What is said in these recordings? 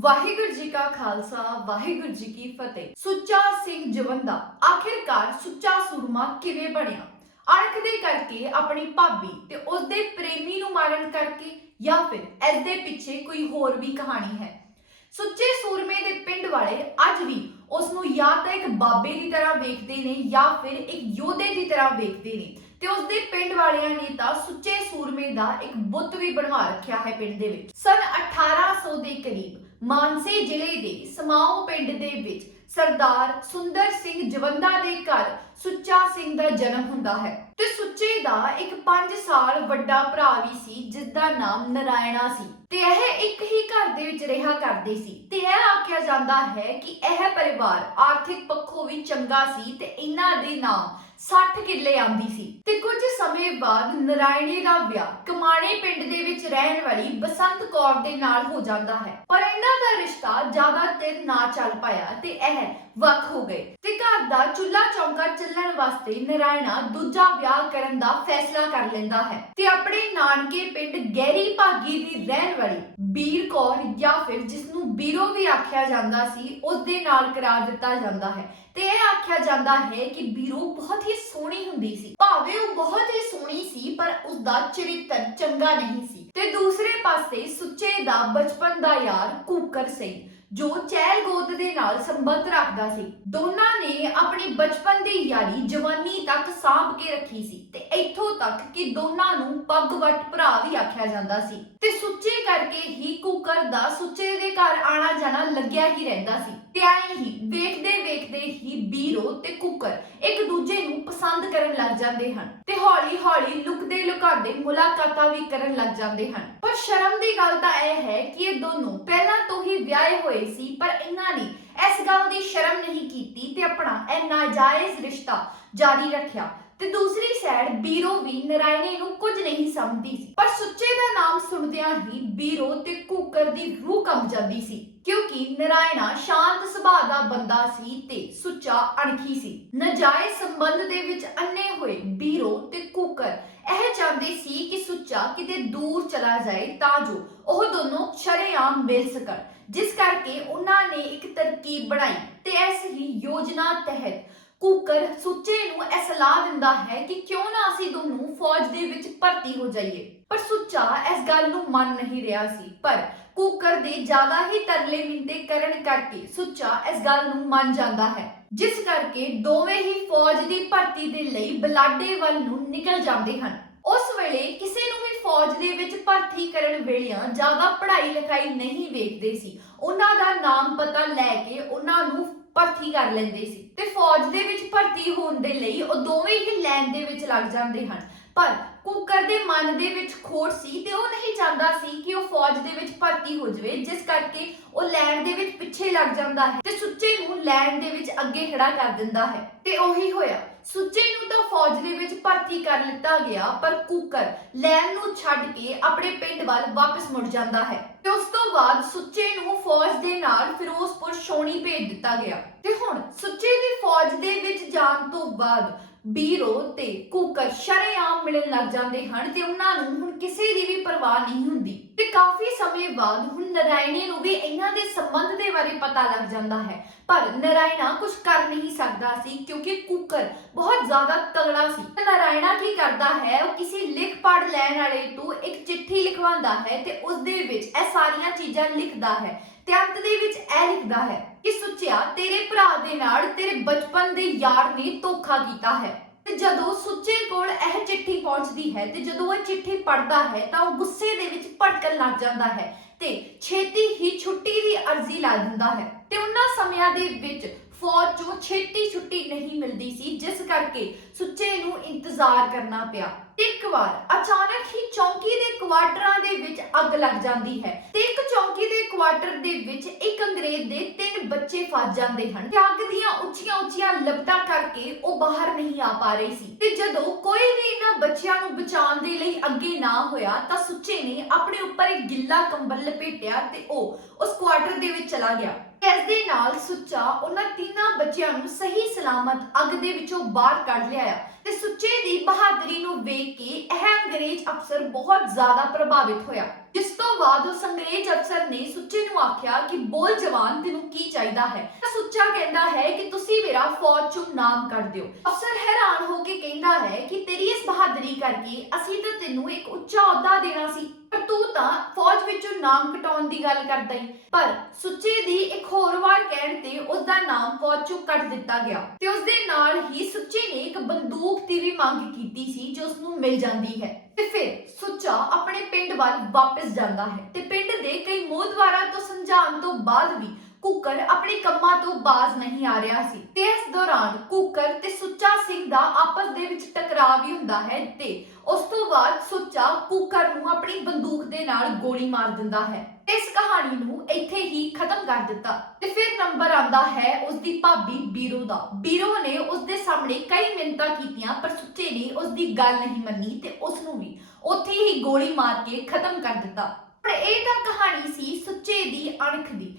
ਵਾਹਿਗੁਰੂ ਜੀ ਕਾ ਖਾਲਸਾ, ਵਾਹਿਗੁਰੂ ਜੀ ਕੀ ਫਤਿਹ। ਸੁੱਚਾ ਸਿੰਘ ਜਵੰਦਾ ਆਖਿਰਕਾਰ ਸੁੱਚਾ ਸੂਰਮਾ ਕਿਵੇਂ ਬਣਿਆ? ਅਣਖ ਦੇ ਕਰਕੇ ਆਪਣੀ ਭਾਬੀ ਤੇ ਉਸਦੇ ਪ੍ਰੇਮੀ ਨੂੰ ਮਾਰਨ ਕਰਕੇ ਜਾਂ ਫਿਰ ਇਸ ਦੇ ਪਿੱਛੇ ਕੋਈ ਹੋਰ ਵੀ ਕਹਾਣੀ ਹੈ? ਸੁੱਚੇ ਸੂਰਮੇ ਦੇ ਪਿੰਡ ਵਾਲੇ ਅੱਜ ਵੀ ਉਸ ਨੂੰ ਜਾਂ ਤਾਂ ਇੱਕ ਬਾਬੇ ਦੀ ਤਰ੍ਹਾਂ ਵੇਖਦੇ ਨੇ ਜਾਂ ਫਿਰ ਇੱਕ ਯੋਧੇ ਦੀ ਤਰ੍ਹਾਂ ਵੇਖਦੇ ਨੇ। ਤੇ ਉਸ ਦੇ ਪਿੰਡ ਵਾਲਿਆਂ ਨੇ ਤਾਂ ਸੁੱਚੇ ਸੂਰਮੇ ਦਾ ਇੱਕ ਬੁੱਤ ਵੀ ਬਣਵਾ ਰੱਖਿਆ ਹੈ ਪਿੰਡ ਦੇ ਵਿੱਚ। ਸਨ 1800 ਦੇ ਕਰੀਬ ਮਾਨਸੇ ਜ਼ਿਲ੍ਹੇ ਦੇ ਸਮਾਓ ਪਿੰਡ ਦੇ ਵਿੱਚ ਸਰਦਾਰ ਸੁੰਦਰ ਸਿੰਘ ਜਵੰਦਾ ਦੇ ਘਰ ਸੁੱਚਾ ਸਿੰਘ ਦਾ ਜਨਮ ਹੁੰਦਾ ਹੈ। ਸੁੱਚੇ ਦਾ ਇੱਕ 5 ਸਾਲ ਵੱਡਾ ਭਰਾ ਵੀ ਸੀ ਜਿਸ ਦਾ ਨਾਮ ਨਰਾਇਣਾ ਸੀ। ਤੇ ਇਹ ਇੱਕ ਹੀ ਘਰ ਦੇ ਵਿੱਚ ਰਿਹਾ ਕਰਦੇ ਸੀ। ਤੇ ਇਹ ਆਖਿਆ ਜਾਂਦਾ ਹੈ ਕਿ ਇਹ ਪਰਿਵਾਰ ਆਰਥਿਕ ਪੱਖੋਂ ਵੀ ਚੰਗਾ ਸੀ ਤੇ ਇਹਨਾਂ ਦੇ ਨਾਮ 60 ਕਿੱਲੇ ਆਉਂਦੀ ਸੀ ਤੇ ਕੁਝ ਸਮੇਂ ਬਾਅਦ ਨਰਾਇਣੇ ਦਾ ਵਿਆਹ ਕਮਾਣੇ ਪਿੰਡ ਦੇ ਵਿੱਚ ਰਹਿਣ ਵਾਲੀ ਬਸੰਤ ਕੌਰ ਦੇ ਨਾਲ ਹੋ ਜਾਂਦਾ ਹੈ। ਪਰ ਇਹਨਾਂ ਦਾ ਰਿਸ਼ਤਾ ਜ਼ਿਆਦਾ ਦਿਨ ਨਾ ਚੱਲ ਪਾਇਆ ਤੇ ਇਹ ਵੱਖ ਹੋ ਗਏ ਤੇ ਘਰ ਦਾ ਚੁੱਲ੍ਹਾ ਚੌਂਕਾ ਚੱਲਣ ਵਾਸਤੇ ਨਰਾਇਣਾ ਦੂਜਾ ਵਿਆਹ ਕਰਨ ਦਾ ਫੈਸਲਾ ਕਰ ਲੈਂਦਾ ਹੈ ਤੇ ਆਪਣੇ ਨਾਨਕੇ ਪਿੰਡ ਗਹਿਰੀ ਭਾਗੀ ਦੀ ਰਹਿਣ ਵਾਲੀ ਬੀਰ ਕੌਰ ਜਾਂ ਫਿਰ ਜਿਸ ਨੂੰ ਬੀਰੋ ਵੀ ਆਖਿਆ ਜਾਂਦਾ ਸੀ ਉਸ ਦੇ ਨਾਲ ਕਰਾ ਦਿੱਤਾ ਜਾਂਦਾ ਹੈ। ਤੇ ਇਹ ਆਖਿਆ ਜਾਂਦਾ ਹੈ ਕਿ ਬੀਰੋ ਬਹੁਤ ਹੀ ਸੋਹਣੀ ਹੁੰਦੀ ਸੀ। ਭਾਵੇਂ ਉਹ ਬਹੁਤ ਹੀ ਸੋਹਣੀ ਸੀ, ਪਰ ਉਸ ਦਾ ਚਰਿੱਤਰ ਚੰਗਾ ਨਹੀਂ ਸੀ। ਤੇ ਦੂਸਰੇ ਪਾਸੇ ਸੁੱਚੇ ਦਾ ਬਚਪਨ ਦਾ ਯਾਰ ਕੂਕਰ ਸਿੰਘ। ਜੋ ਚਹਿਲ ਗੋਤ ਦੇ ਨਾਲ ਸੰਬੰਧ ਰੱਖਦਾ ਸੀ, ਦੋਨਾਂ ਨੇ ਆਪਣੀ ਬਚਪਨ ਦੀ ਯਾਰੀ ਜਵਾਨੀ ਤੱਕ ਸਾਂਭ ਕੇ ਰੱਖੀ ਸੀ ਤੇ ਇੱਥੋਂ ਤੱਕ ਕਿ ਦੋਨਾਂ ਨੂੰ ਪੱਗ ਭਰਾ ਵੀ ਆਖਿਆ ਜਾਂਦਾ ਸੀ ਤੇ ਸੁੱਚੇ ਕਰਕੇ ਹੀ ਕੂਕਰ ਦਾ ਸੁੱਚੇ ਦੇ ਘਰ ਆਣਾ ਜਾਣਾ ਲੱਗਿਆ ਹੀ ਰਹਿੰਦਾ ਸੀ ਤੇ ਐਂ ਹੀ ਵੇਖਦੇ ਵੇਖਦੇ ਹੀ ਬੀਰੋ ਤੇ ਕੁੱਕਰ ਇੱਕ ਦੂਜੇ ਨੂੰ ਪਸੰਦ ਕਰਨ ਲੱਗ ਜਾਂਦੇ ਹਨ ਤੇ ਹੌਲੀ ਹੌਲੀ ਲੁਕਦੇ ਲੁਕਾਉਂਦੇ ਮੁਲਾਕਾਤਾਂ ਵੀ ਕਰਨ ਲੱਗ ਜਾਂਦੇ ਹਨ। ਪਰ ਸ਼ਰਮ ਦੀ ਗੱਲ ਤਾਂ ਇਹ ਹੈ ਕਿ ਇਹ ਦੋਨੋਂ ਪਹਿਲਾਂ ਤੋਂ ਹੀ ਵਿਆਹੇ ਹੋਏ ਸੀ, ਪਰ ਇਹਨਾਂ ਨੇ ਇਸ ਗੱਲ ਦੀ ਸ਼ਰਮ ਨਹੀਂ ਕੀਤੀ ਤੇ ਆਪਣਾ ਇਹ ਨਾਜਾਇਜ਼ ਰਿਸ਼ਤਾ ਜਾਰੀ ਰੱਖਿਆ। ਤੇ ਦੂਸਰੀ ਸਾਈਡ ਬੀਰੋ ਵੀ ਨਰਾਇਣੇ ਨੂੰ ਕੁਝ ਨਹੀਂ ਸਮਝਦੀ ਸੀ। ਪਰ ਸੁੱਚੇ ਦਾ ਨਾਮ ਸੁਣਦਿਆਂ ਹੀ ਬੀਰੋ ਤੇ ਕੂਕਰ ਦੀ ਰੂਹ ਕੰਬ ਜਾਂਦੀ ਸੀ, ਕਿਉਂਕਿ ਨਰਾਇਣਾ ਸ਼ਾਂਤ ਸੁਭਾਅ ਦਾ ਬੰਦਾ ਸੀ ਤੇ ਸੁੱਚਾ ਅਣਖੀ ਸੀ। ਨਜਾਇਜ਼ ਸੰਬੰਧ ਦੇ ਵਿੱਚ ਅੰਨੇ ਹੋਏ ਬੀਰੋ ਤੇ ਕੂਕਰ ਇਹ ਚਾਹੁੰਦੇ ਸੀ ਕਿ ਸੁੱਚਾ ਕਿਤੇ ਦੂਰ ਚਲਾ ਜਾਏ ਤਾਂ ਜੋ ਉਹ ਦੋਨੋਂ ਸ਼ਰੇਆਮ ਮਿਲ ਸਕਣ। ਜਿਸ ਕਰਕੇ ਉਹਨਾਂ ਨੇ ਇੱਕ ਤਰਕੀਬ ਬਣਾਈ ਤੇ ਇਸ ਹੀ ਯੋਜਨਾ ਤਹਿਤ ਕੂਕਰ ਸੁੱਚੇ ਨੂੰ ਇਹ ਸਲਾਹ ਦਿੰਦਾ ਹੈ ਕਿ ਕਿਉਂ ਨਾ ਅਸੀਂ ਦੋਨੋਂ ਫੌਜ ਦੇ ਵਿੱਚ ਭਰਤੀ ਹੋ ਜਾਈਏ। ਪਰ ਸੁੱਚਾ ਇਸ ਗੱਲ ਨੂੰ ਮੰਨ ਨਹੀਂ ਰਿਹਾ ਸੀ। ਪਰ ਕੁਕਰ ਦੇ ਜ਼ਿਆਦਾ ਹੀ ਤਰਲੇ ਮਿੰਤੇ ਕਰਨ ਕਰਕੇ ਸੁੱਚਾ ਇਸ ਗੱਲ ਨੂੰ ਮੰਨ ਜਾਂਦਾ ਹੈ। ਜਿਸ ਕਰਕੇ ਦੋਵੇਂ ਹੀ ਫੌਜ ਦੀ ਭਰਤੀ ਦੇ ਲਈ ਬਲਾਡੇ ਵੱਲ ਨੂੰ ਨਿਕਲ ਜਾਂਦੇ ਹਨ। ਉਸ ਵੇਲੇ ਕਿਸੇ ਨੂੰ ਵੀ ਫੌਜ ਦੇ ਵਿੱਚ ਭਰਤੀ ਕਰਨ ਵੇਲਿਆਂ ਜ਼ਿਆਦਾ ਪੜ੍ਹਾਈ ਲਿਖਾਈ ਨਹੀਂ ਵੇਖਦੇ ਸੀ। ਉਹਨਾਂ ਦਾ ਨਾਮ ਪਤਾ ਲੈ ਕੇ ਉਹਨਾਂ ਨੂੰ ਭਰਤੀ ਕਰ ਲੈਂਦੇ ਸੀ। ਤੇ ਫੌਜ ਦੇ ਵਿੱਚ ਭਰਤੀ ਹੋਣ ਦੇ ਲਈ ਉਹ ਦੋਵੇਂ ਹੀ ਲਾਈਨ ਦੇ ਵਿੱਚ ਲੱਗ ਜਾਂਦੇ ਹਨ। ਪਰ ਕੁੱਕਰ ਦੇ ਮਨ ਦੇ ਵਿੱਚ ਖੋਟ ਸੀ ਤੇ ਉਹ ਨਹੀਂ ਚਾਹੁੰਦਾ ਸੀ ਕਿ ਉਹ ਫੌਜ ਦੇ ਵਿੱਚ ਭਰਤੀ ਹੋ ਜਾਵੇ, ਜਿਸ ਕਰਕੇ ਉਹ ਲੈਣ ਦੇ ਵਿੱਚ ਪਿੱਛੇ ਲੱਗ ਜਾਂਦਾ ਹੈ ਤੇ ਸੁੱਚੇ ਨੂੰ ਲੈਣ ਦੇ ਵਿੱਚ ਅੱਗੇ ਖੜਾ ਕਰ ਦਿੰਦਾ ਹੈ। ਤੇ ਉਹੀ ਹੋਇਆ। ਸੁੱਚੇ ਨੂੰ ਤਾਂ ਫੌਜ ਦੇ ਵਿੱਚ ਭਰਤੀ ਕਰ ਲਿੱਤਾ ਗਿਆ, ਪਰ ਕੁੱਕਰ ਲੈਣ ਨੂੰ ਛੱਡ ਕੇ ਆਪਣੇ ਪਿੰਡ ਵੱਲ ਵਾਪਸ ਮੁੜ ਜਾਂਦਾ ਹੈ। ਤੇ ਉਸ ਤੋਂ ਬਾਅਦ ਸੁੱਚੇ ਨੂੰ ਫੌਜ ਦੇ ਨਾਲ ਫਿਰੋਜ਼ਪੁਰ ਛੋਣੀ ਭੇਜ ਦਿੱਤਾ ਗਿਆ। ਤੇ ਹੁਣ ਸੁੱਚੇ ਦੀ ਫੌਜ ਦੇ ਵਿੱਚ ਜਾਣ ਤੋਂ ਬਾਅਦ ਬੀਰੋ ਤੇ ਕੁੱਕਰ ਸ਼ਰੇਆਮ ਮਿਲਣ ਲੱਗ ਜਾਂਦੇ ਹਨ ਤੇ ਉਹਨਾਂ ਨੂੰ ਹੁਣ ਕਿਸੇ ਦੀ ਵੀ ਪਰਵਾਹ ਨਹੀਂ ਹੁੰਦੀ। ਤੇ ਕਾਫੀ ਸਮੇਂ ਬਾਅਦ ਹੁਣ ਨਰਾਇਣੇ ਨੂੰ ਵੀ ਇਹਨਾਂ ਦੇ ਸੰਬੰਧ ਦੇ ਬਾਰੇ ਪਤਾ ਲੱਗ ਜਾਂਦਾ ਹੈ। ਪਰ ਨਰਾਇਣਾ ਕੁਝ ਕਰ ਨਹੀਂ ਸਕਦਾ ਸੀ ਕਿਉਂਕਿ ਕੁੱਕਰ ਬਹੁਤ ਜ਼ਿਆਦਾ ਤਗੜਾ ਸੀ। ਤੇ ਨਰਾਇਣਾ ਕੀ ਕਰਦਾ ਹੈ, ਉਹ ਕਿਸੇ ਲਿਖ ਪੜ ਲੈਣ ਵਾਲੇ ਤੋਂ ਇੱਕ ਚਿੱਠੀ ਲਿਖਵਾਉਂਦਾ ਹੈ ਤੇ ਉਸ ਦੇ ਵਿੱਚ ਇਹ ਸਾਰੀਆਂ ਚੀਜ਼ਾਂ ਲਿਖਦਾ ਹੈ। ਤੇ ਅੰਤ ਦੇ ਵਿੱਚ ਇਹ ਲਿਖਦਾ ਹੈ ਕਿ ਸੁੱਚਿਆ ਤੇਰੇ ਭਰਾ ਦੇ ਨਾਲ ਤੇਰੇ ਬਚਪਨ ਦੇ ਯਾਰ ਨੇ ਧੋਖਾ ਕੀਤਾ ਹੈ। ਤੇ ਜਦੋਂ ਸੁੱਚੇ ਕੋਲ ਇਹ ਚਿੱਠੀ ਪਹੁੰਚਦੀ ਹੈ ਤੇ ਜਦੋਂ ਉਹ ਚਿੱਠੀ ਪੜ੍ਹਦਾ ਹੈ ਤਾਂ ਉਹ ਗੁੱਸੇ ਦੇ ਵਿੱਚ ਭੜਕਣ ਲੱਗ ਜਾਂਦਾ ਹੈ ਤੇ ਛੇਤੀ ਹੀ ਛੁੱਟੀ ਦੀ ਅਰਜ਼ੀ ਲਾ ਦਿੰਦਾ ਹੈ। ਤੇ ਉਹਨਾਂ ਸਮਿਆਂ ਦੇ ਵਿੱਚ ਫੌਜ ਚੋਂ ਛੇਤੀ ਛੁੱਟੀ ਨਹੀਂ ਮਿਲਦੀ ਸੀ, ਜਿਸ ਕਰਕੇ ਸੁੱਚੇ ਨੂੰ ਇੰਤਜ਼ਾਰ ਕਰਨਾ ਪਿਆ। ਇੱਕ ਵਾਰ ਅਚਾਨਕ ਹੀ ਚੌਂਕੀ ਦੇ ਕੁਆਟਰਾਂ ਦੇ ਵਿੱਚ ਅੱਗ ਲੱਗ ਜਾਂਦੀ ਹੈ ਤੇ ਇੱਕ ਚੌਂਕੀ ਦੇ ਕੁਆਟਰ ਦੇ ਵਿੱਚ ਇੱਕ ਅੰਗਰੇਜ਼ ਦੇ ਤਿੰਨ ਬੱਚੇ ਫਸ ਜਾਂਦੇ ਹਨ। ਤੇ ਅੱਗ ਦੀਆਂ ਉੱਚੀਆਂ ਉੱਚੀਆਂ ਲਪਟਾਂ ਕਰਕੇ ਉਹ ਬਾਹਰ ਨਹੀਂ ਆ ਪਾ ਰਹੀ ਸੀ। ਤੇ ਜਦੋਂ ਕੋਈ ਵੀ ਇਹਨਾਂ ਬੱਚਿਆਂ ਨੂੰ ਬਚਾਉਣ ਦੇ ਲਈ ਅੱਗੇ ਨਾ ਹੋਇਆ ਤਾਂ ਸੁੱਚੇ ਨੇ ਆਪਣੇ ਉੱਪਰ ਇੱਕ ਗਿੱਲਾ ਕੰਬਲ ਲਪੇਟਿਆ ਤੇ ਉਹ ਉਸ ਕੁਆਟਰ ਦੇ ਵਿੱਚ ਚਲਾ ਗਿਆ। ਇਸ ਦੇ ਨਾਲ ਸੁੱਚਾ ਉਹਨਾਂ ਤਿੰਨਾਂ ਬੱਚਿਆਂ ਨੂੰ ਸਹੀ ਸਲਾਮਤ ਅੱਗ ਦੇ ਵਿੱਚੋਂ ਬਾਹਰ ਕੱਢ ਲਿਆਇਆ ਤੇ ਸੁੱਚੇ ਦੀ ਬਹਾਦਰੀ ਨੂੰ ਵੇਖ ਕੇ ਇਹ ਅੰਗਰੇਜ਼ ਅਫਸਰ ਬਹੁਤ ਜ਼ਿਆਦਾ ਪ੍ਰਭਾਵਿਤ ਹੋਇਆ। ਜਿਸ ਤੋਂ ਬਾਅਦ ਉਸ ਅਫਸਰ ਨੇ ਸੁੱਚੇ ਨੂੰ ਆਖਿਆ ਕਿ ਬੋਲ ਜਵਾਨ, ਤੈਨੂੰ ਕੀ ਚਾਹੀਦਾ ਹੈ? ਸੁੱਚਾ ਕਹਿੰਦਾ ਹੈ ਕਿ ਤੁਸੀਂ ਮੇਰਾ ਫੌਜ ਨਾਮ ਕੱਢ ਦਿਓ। ਅਫਸਰ ਹੈਰਾਨ ਹੋ ਕੇ ਕਹਿੰਦਾ ਹੈ ਕਿ ਤੇਰੀ ਇਸ ਬਹਾਦਰੀ ਕਰਕੇ ਅਸੀਂ ਤਾਂ ਤੈਨੂੰ ਇੱਕ ਉੱਚਾ ਅਹੁਦਾ ਦੇਣਾ ਸੀ, ਪਰ ਤੂੰ ਤਾਂ ਫੌਜ ਵਿੱਚੋਂ ਨਾਮ ਕਟਾਉਣ ਦੀ ਗੱਲ ਕਰਦਾ ਈ। ਪਰ ਸੁੱਚੇ ਦੀ ਇੱਕ ਹੋਰ ਵਾਰ ਕਹਿਣ ਤੇ ਉਸ ਦਾ ਨਾਮ ਫੌਜ ਚੋਂ ਕੱਟ ਦਿੱਤਾ ਗਿਆ। ਤੇ ਉਸ ਦੇ ਨਾਲ ਹੀ ਸੁੱਚੇ ਨੇ ਇੱਕ ਬੰਦੂਕ ਦੀ ਵੀ ਮੰਗ ਕੀਤੀ ਸੀ, ਜੋ ਉਸ ਨੂੰ ਮਿਲ ਜਾਂਦੀ ਹੈ। ਤੇ ਫਿਰ ਸੁੱਚਾ ਆਪਣੇ ਪਿੰਡ ਵੱਲ ਵਾਪਸ ਜਾਂਦਾ ਹੈ। ਤੇ ਪਿੰਡ ਦੇ ਕਈ ਮੋਦਵਾਰਾਂ ਤੋਂ ਸਮਝਾਉਣ ਤੋਂ ਬਾਅਦ ਵੀ ਕੁੱਕਰ ਆਪਣੇ ਕੰਮਾਂ ਤੋਂ ਬਾਜ਼ ਨਹੀਂ ਆ ਰਿਹਾ ਸੀ। ਤੇ ਇਸ ਦੌਰਾਨ ਕੁੱਕਰ ਤੇ ਸੁੱਚਾ ਸਿੰਘ ਦਾ ਆਪਸ ਦੇ ਵਿੱਚ ਟਕਰਾਅ ਵੀ ਹੁੰਦਾ ਹੈ ਤੇ ਉਸ ਤੋਂ ਬਾਅਦ ਸੁੱਚਾ ਕੁੱਕਰ ਨੂੰ ਆਪਣੀ ਬੰਦੂਕ ਦੇ ਨਾਲ ਗੋਲੀ ਮਾਰ ਦਿੰਦਾ ਹੈ ਇਸ ਕਹਾਣੀ ਨੂੰ ਇੱਥੇ ਹੀ ਖਤਮ ਕਰ ਦਿੱਤਾ। ਤੇ ਫਿਰ ਨੰਬਰ ਆਉਂਦਾ ਹੈ ਉਸ ਦੀ ਭਾਬੀ ਬੀਰੋ ਦਾ। ਬੀਰੋ ਨੇ ਉਸ ਦੇ ਸਾਹਮਣੇ ਕਈ ਮਿੰਨਤਾਂ ਕੀਤੀਆਂ, ਪਰ ਸੁੱਚੇ ਨੇ ਉਸ ਦੀ ਗੱਲ ਨਹੀਂ ਮੰਨੀ ਤੇ ਉਸ ਨੂੰ ਵੀ ਉੱਥੇ ਹੀ ਗੋਲੀ ਮਾਰ ਕੇ ਖਤਮ ਕਰ ਦਿੱਤਾ। ਪਰ ਇਹ ਤਾਂ ਕਹਾਣੀ ਸੀ ਸੁੱਚੇ ਦੀ ਅਣਖ ਦੀ।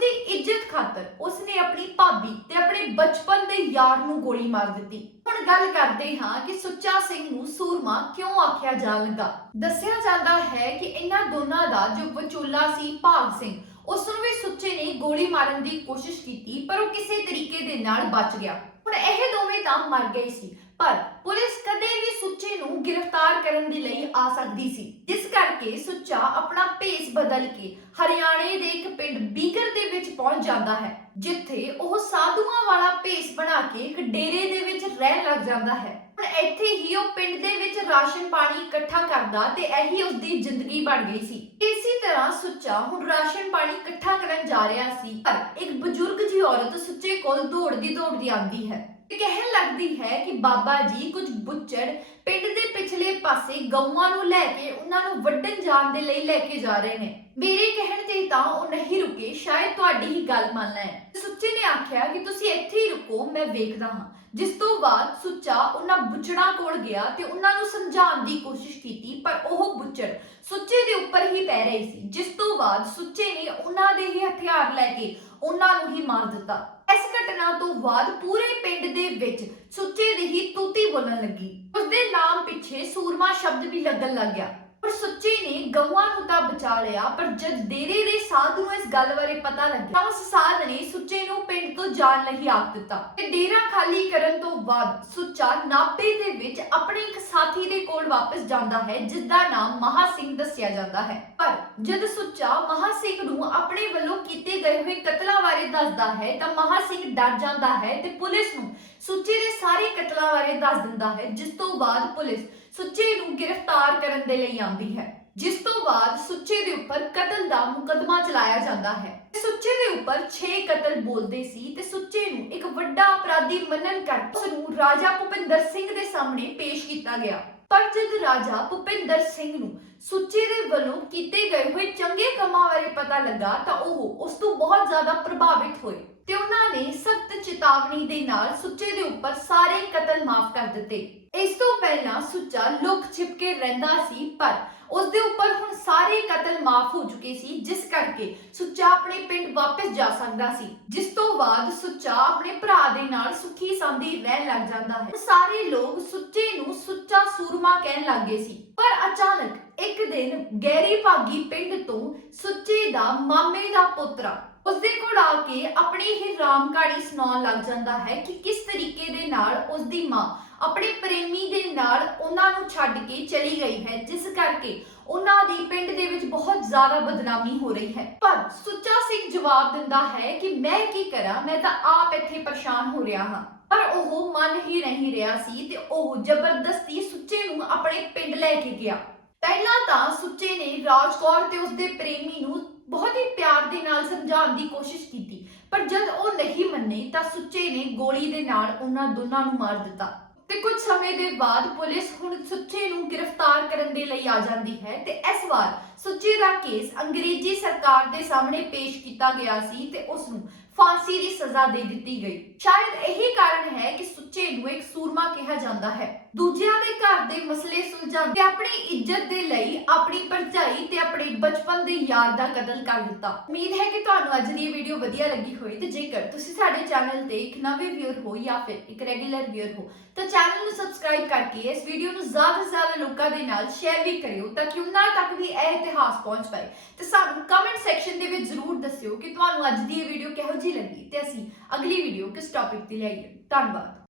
ਦੀ ਇੱਜ਼ਤ ਖਾਤਰ ਉਸ ਆਪਣੀ ਭਾਬੀ ਤੇ ਆਪਣੇ ਬਚਪਨ ਦੇ ਯਾਰ ਨੂੰ ਗੋਲੀ ਮਾਰ ਦਿੱਤੀ। ਹੁਣ ਗੱਲ ਕਰਦੇ ਹਾਂ ਕਿ ਸੁੱਚਾ ਸਿੰਘ ਨੂੰ ਸੂਰਮਾ ਕਿਉਂ ਆਖਿਆ ਜਾਣ ਲੱਗਾ? ਦੱਸਿਆ ਜਾਂਦਾ ਹੈ ਕਿ ਇਹਨਾਂ ਦੋਨਾਂ ਦਾ ਜੋ ਵਿਚੋਲਾ ਸੀ ਭਾਗ ਸਿੰਘ ਉਸ ਨੂੰ ਵੀ ਸੁੱਚੇ ਨੇ ਗੋਲੀ ਮਾਰਨ ਦੀ ਕੋਸ਼ਿਸ਼ ਕੀਤੀ, ਪਰ ਉਹ ਕਿਸੇ ਤਰੀਕੇ ਦੇ ਨਾਲ ਬਚ ਗਿਆ। ਹੁਣ ਇਹ ਦੋਵੇਂ ਤਾਂ ਮਰ ਗਏ ਸੀ। ਪਰ ਪੁਲਿਸ ਕਦੇ ਵੀ ਸੁੱਚੇ ਨੂੰ ਗ੍ਰਿਫਤਾਰ ਕਰਨ ਦੇ ਲਈ ਆ ਸਕਦੀ ਸੀ। ਜਿਸ ਕਰਕੇ ਸੁੱਚਾ ਆਪਣਾ ਭੇਸ ਬਦਲ ਕੇ ਹਰਿਆਣੇ ਦੇ ਇੱਕ ਪਿੰਡ ਬੀਗਰ ਦੇ ਵਿੱਚ ਪਹੁੰਚ ਜਾਂਦਾ ਹੈ, ਜਿੱਥੇ ਉਹ ਸਾਧੂਆਂ ਵਾਲਾ ਭੇਸ ਬਣਾ ਕੇ ਇੱਕ ਡੇਰੇ ਦੇ ਵਿੱਚ ਰਹਿਣ ਲੱਗ ਜਾਂਦਾ ਹੈ। ਹੁਣ ਇੱਥੇ ਹੀ ਉਹ ਪਿੰਡ ਦੇ ਵਿੱਚ ਰਾਸ਼ਨ ਪਾਣੀ ਇਕੱਠਾ ਕਰਦਾ ਤੇ ਇਹੀ ਉਸ ਦੀ ਜ਼ਿੰਦਗੀ ਬਣ ਗਈ ਸੀ। ਇਸੇ ਤਰ੍ਹਾਂ ਸੁੱਚਾ ਹੁਣ ਰਾਸ਼ਨ ਪਾਣੀ ਇਕੱਠਾ ਕਰਨ ਜਾ ਰਿਹਾ ਸੀ, ਪਰ ਇੱਕ ਬਜ਼ੁਰਗ ਜੀ ਔਰਤ ਸੁੱਚੇ ਕੋਲ ਦੌੜਦੀ ਦੌੜਦੀ ਆਉਂਦੀ ਹੈ। ਕਹਿਣ ਲੱਗਦੀ ਹੈ ਕਿ ਬਾਬਾ ਜੀ ਕੁਝ ਬੁੱਚੜ ਪਿੰਡ ਦੇ ਪਿਛਲੇ ਪਾਸੇ ਗਊਆਂ ਨੂੰ ਲੈ ਕੇ ਉਹਨਾਂ ਨੂੰ ਵੱਢਣ ਜਾਣ ਦੇ ਲਈ ਲੈ ਕੇ ਜਾ ਰਹੇ ਨੇ। ਮੇਰੇ ਕਹਿਣ ਤੇ ਤਾਂ ਉਹ ਨਹੀਂ ਰੁਕੇ, ਸ਼ਾਇਦ ਤੁਹਾਡੀ ਹੀ ਗੱਲ ਮੰਨ ਲੈ ਸੁੱਚੇ ਨੇ ਆਖਿਆ ਕਿ ਤੁਸੀਂ ਇੱਥੇ ਹੀ ਰੁਕੋ, ਮੈਂ ਵੇਖਦਾ ਹਾਂ। ਜਿਸ ਤੋਂ ਬਾਅਦ ਸੁੱਚਾ ਉਹਨਾਂ ਬੁੱਚੜਾਂ ਕੋਲ ਗਿਆ ਤੇ ਉਹਨਾਂ ਨੂੰ ਸਮਝਾਉਣ ਦੀ ਕੋਸ਼ਿਸ਼ ਕੀਤੀ, ਪਰ ਉਹ ਬੁੱਚੜ ਸੁੱਚੇ ਦੇ ਉੱਪਰ ਹੀ ਪੈ ਰਹੀ ਸੀ। ਜਿਸ ਤੋਂ ਬਾਅਦ ਸੁੱਚੇ ਨੇ ਉਹਨਾਂ ਦੇ ਹੀ ਹਥਿਆਰ ਲੈ ਕੇ ਉਹਨਾਂ ਨੂੰ ਹੀ ਮਾਰ ਦਿੱਤਾ। ਘਟਨਾ ਤੋਂ ਬਾਅਦ ਪੂਰੇ ਪਿੰਡ ਦੇ ਵਿੱਚ ਸੁੱਚੇ ਦੀ ਹੀ ਤੂਤੀ ਬੋਲਣ ਲੱਗੀ। ਉਸਦੇ ਨਾਮ ਪਿੱਛੇ ਸੂਰਮਾ ਸ਼ਬਦ ਵੀ ਲੱਗਣ ਲੱਗ ਗਿਆ। ਪਰ ਸੁੱਚੇ ਨੇ ਗਊਆਂ ਨੂੰ ਤਾਂ ਬਚਾ ਲਿਆ, ਪਰ ਜਦ ਡੇਰੇ ਦੇ ਸਾਧੂ ਨੂੰ ਇਸ ਗੱਲ ਬਾਰੇ ਪਤਾ ਲੱਗਿਆ ਤਾਂ ਉਸ ਸਾਧ ਨੇ ਸੁੱਚੇ ਨੂੰ ਪਿੰਡ ਤੋਂ ਜਾਣ ਲਈ ਆਖ ਦਿੱਤਾ। ਤੇ ਡੇਰਾ ਖਾਲੀ ਕਰਨ ਤੋਂ ਬਾਅਦ ਸੁੱਚਾ ਨਾਪੇ ਦੇ ਵਿੱਚ ਆਪਣੇ ਇੱਕ ਸਾਥੀ ਦੇ ਕੋਲ ਵਾਪਸ ਜਾਂਦਾ ਹੈ ਜਿਸ ਦਾ ਨਾਮ ਮਹਾ ਸਿੰਘ ਦੱਸਿਆ ਜਾਂਦਾ ਹੈ। ਪਰ ਜਦ ਸੁੱਚਾ ਮਹਾ ਸਿੰਘ ਨੂੰ ਆਪਣੇ ਵੱਲੋਂ ਕੀਤੇ ਗਏ ਹੋਏ ਕਤਲਾਂ ਬਾਰੇ ਦੱਸਦਾ ਹੈ, ਤਾਂ ਮਹਾ ਸਿੰਘ ਡਰ ਜਾਂਦਾ ਹੈ ਤੇ ਪੁਲਿਸ ਨੂੰ ਸੁੱਚੇ ਦੇ ਸਾਰੇ ਕਤਲਾਂ ਬਾਰੇ ਦੱਸ ਦਿੰਦਾ ਹੈ, ਜਿਸ ਤੋਂ ਬਾਅਦ ਪੁਲਿਸ ਸੁੱਚੇ ਨੂੰ ਗ੍ਰਿਫਤਾਰ ਕਰਨ ਦੇ ਲਈ ਆਉਂਦੀ ਹੈ। ਜਿਸ ਤੋਂ ਬਾਅਦ ਸੁੱਚੇ ਦੇ ਉੱਪਰ ਕਤਲ ਦਾ ਮੁਕੱਦਮਾ ਚਲਾਇਆ ਜਾਂਦਾ ਹੈ। ਸੁੱਚੇ ਦੇ ਉੱਪਰ 6 ਕਤਲ ਬੋਲਦੇ ਸੀ ਤੇ ਸੁੱਚੇ ਨੂੰ ਇੱਕ ਵੱਡਾ ਅਪਰਾਧੀ ਮੰਨਣ ਕਰਕੇ ਉਸ ਨੂੰ ਰਾਜਾ ਭੁਪਿੰਦਰ ਸਿੰਘ ਦੇ ਸਾਹਮਣੇ ਪੇਸ਼ ਕੀਤਾ ਗਿਆ। ਪਰ ਜਦ ਰਾਜਾ ਭੁਪਿੰਦਰ ਸਿੰਘ ਨੂੰ ਸੁੱਚੇ ਦੇ ਵੱਲੋਂ ਕੀਤੇ ਗਏ ਹੋਏ ਚੰਗੇ ਕੰਮਾਂ ਬਾਰੇ ਪਤਾ ਲੱਗਾ ਤਾਂ ਉਹ ਉਸ ਤੋਂ ਬਹੁਤ ਜ਼ਿਆਦਾ ਪ੍ਰਭਾਵਿਤ ਹੋਏ ਤੇ ਉਹਨਾਂ ਨੇ ਸਖਤ ਚੇਤਾਵਨੀ ਦੇ ਨਾਲ ਸੁੱਚੇ ਦੇ ਉੱਪਰ ਸਾਰੇ ਕਤਲ ਮਾਫ ਕਰ ਦਿੱਤੇ। ਇਸ ਤੋਂ ਪਹਿਲਾਂ ਸੁੱਚਾ ਲੁਕ ਛਿਪ ਕੇ ਰਹਿੰਦਾ ਸੀ, ਪਰ ਉਸ ਦੇ ਉੱਪਰ ਹੁਣ ਸਾਰੇ ਕਤਲ ਮਾਫ ਹੋ ਚੁੱਕੇ ਸੀ, ਜਿਸ ਕਰਕੇ ਸੁੱਚਾ ਆਪਣੇ ਪਿੰਡ ਵਾਪਸ ਜਾ ਸਕਦਾ ਸੀ। ਜਿਸ ਤੋਂ ਬਾਅਦ ਸੁੱਚਾ ਆਪਣੇ ਭਰਾ ਦੇ ਨਾਲ ਸੁਖੀ ਸੰਦੀ ਰਹਿਣ ਲੱਗ ਜਾਂਦਾ ਹੈ। ਸਾਰੇ ਲੋਕ ਸੁੱਚੇ ਨੂੰ ਸੁੱਚਾ ਸੂਰਮਾ ਕਹਿਣ ਲੱਗੇ ਸੀ। ਪਰ ਅਚਾਨਕ ਇੱਕ ਦਿਨ ਗੈਰੀ ਭਾਗੀ ਪਿੰਡ ਤੋਂ ਸੁੱਚੇ ਦਾ ਮਾਮੇ ਦਾ ਪੁੱਤਰਾ ਉਸਦੇ ਕੋਲ ਆ ਕੇ ਆਪਣੀ ਹੀ ਰਾਮ ਸੁਣਾਉਣ ਲੱਗ ਜਾਂਦਾ ਹੈ ਕਿ ਕਿਸ ਤਰੀਕੇ ਦੇ ਨਾਲ ਉਸਦੀ ਮਾਂ ਆਪਣੇ ਪ੍ਰੇਮੀ ਦੇ ਨਾਲ ਉਹਨਾਂ ਨੂੰ ਛੱਡ ਕੇ ਚਲੀ ਗਈ ਹੈ, ਜਿਸ ਕਰਕੇ ਉਹਨਾਂ ਦੀ ਪਿੰਡ ਦੇ ਵਿੱਚ ਬਹੁਤ ਜ਼ਿਆਦਾ ਬਦਨਾਮੀ ਹੋ ਰਹੀ ਹੈ। ਪਰ ਸੁੱਚਾ ਸਿੰਘ ਜਵਾਬ ਦਿੰਦਾ ਹੈ ਕਿ ਮੈਂ ਕੀ ਕਰਾਂ, ਮੈਂ ਤਾਂ ਆਪ ਇੱਥੇ ਪਰੇਸ਼ਾਨ ਹੋ ਰਿਹਾ ਹਾਂ। ਪਰ ਉਹ ਮੰਨ ਹੀ ਨਹੀਂ ਰਿਹਾ ਸੀ ਤੇ ਉਹ ਜ਼ਬਰਦਸਤੀ ਸੁੱਚੇ ਨੂੰ ਆਪਣੇ ਪਿੰਡ ਲੈ ਕੇ ਗਿਆ। ਪਹਿਲਾਂ ਤਾਂ ਸੁੱਚੇ ਨੇ ਰਾਜਕੌਰ ਤੇ ਉਸਦੇ ਪ੍ਰੇਮੀ ਨੂੰ ਬਹੁਤ ਹੀ ਪਿਆਰ ਦੇ ਨਾਲ ਸਮਝਾਉਣ ਦੀ ਕੋਸ਼ਿਸ਼ ਕੀਤੀ, ਪਰ ਜਦ ਉਹ ਨਹੀਂ ਮੰਨੇ ਤਾਂ ਸੁੱਚੇ ਨੇ ਗੋਲੀ ਦੇ ਨਾਲ ਉਹਨਾਂ ਦੋਨਾਂ ਨੂੰ ਮਾਰ ਦਿੱਤਾ। ਤੇ ਕੁਝ ਸਮੇਂ ਦੇ ਬਾਅਦ ਪੁਲਿਸ ਹੁਣ ਸੁੱਚੇ ਨੂੰ ਗ੍ਰਿਫਤਾਰ ਕਰਨ ਦੇ ਲਈ ਆ ਜਾਂਦੀ ਹੈ ਤੇ ਇਸ ਵਾਰ ਸੁੱਚੇ ਦਾ ਕੇਸ ਅੰਗਰੇਜ਼ੀ ਸਰਕਾਰ ਦੇ ਸਾਹਮਣੇ ਪੇਸ਼ ਕੀਤਾ ਗਿਆ ਸੀ ਤੇ ਉਸ ਨੂੰ ਫਾਂਸੀ ਦੀ ਸਜ਼ਾ ਦੇ ਦਿੱਤੀ ਗਈ। ਸ਼ਾਇਦ ਇਹੀ ਕਾਰਨ ਹੈ ਕਿ ਸੁੱਚੇ ਨੂੰ ਇੱਕ ਸੂਰਮਾ ਕਿਹਾ ਜਾਂਦਾ ਹੈ। ਦੂਜਿਆਂ ਦੇ ਘਰ ਦੇ ਮਸਲੇ ਸੁਲਝਾਉਂਦੇ ਤੇ ਆਪਣੀ ਇੱਜ਼ਤ ਦੇ ਲਈ ਆਪਣੀ ਭਰਜਾਈ ਤੇ ਆਪਣੇ ਬਚਪਨ ਦੇ ਯਾਰ ਦਾ ਕਤਲ ਕਰ ਦਿੱਤਾ। ਉਮੀਦ ਹੈ ਕਿ ਤੁਹਾਨੂੰ ਅੱਜ ਦੀ ਵੀਡੀਓ ਵਧੀਆ ਲੱਗੀ ਹੋਈ ਤੇ ਜੇਕਰ ਤੁਸੀਂ ਸਾਡੇ ਚੈਨਲ ਤੇ ਇੱਕ ਨਵੇਂ ਵਿਊਅਰ ਹੋ ਜਾਂ ਫਿਰ ਇੱਕ ਰੈਗੂਲਰ ਵਿਊਅਰ ਹੋ, ਤਾਂ ਚੈਨਲ ਨੂੰ ਸਬਸਕ੍ਰਾਈਬ ਕਰਕੇ ਇਸ ਵੀਡੀਓ ਨੂੰ ਜ਼ਿਆਦਾ ਤੋਂ ਜ਼ਿਆਦਾ ਲੋਕਾਂ ਦੇ ਨਾਲ ਸ਼ੇਅਰ ਵੀ ਕਰਿਓ ਤਾਂ ਕਿ ਉਹਨਾਂ ਤੱਕ ਵੀ ਇਹ ਇਤਿਹਾਸ ਪਹੁੰਚ ਪਾਏ। ਤੇ ਸਾਨੂੰ ਕਮੈਂਟ ਸੈਕਸ਼ਨ ਦੇ ਵਿੱਚ ਜ਼ਰੂਰ ਦੱਸਿਓ ਕਿ ਤੁਹਾਨੂੰ ਅੱਜ ਦੀ ਇਹ ਵੀਡੀਓ ਕਿਹੋ ਜਿਹੀ ਲੱਗੀ ਤੇ ਅਸੀਂ ਅਗਲੀ ਵੀਡੀਓ ਕਿਸ ਟੌਪਿਕ ਤੇ ਲਿਆਈਏ। ਧੰਨਵਾਦ।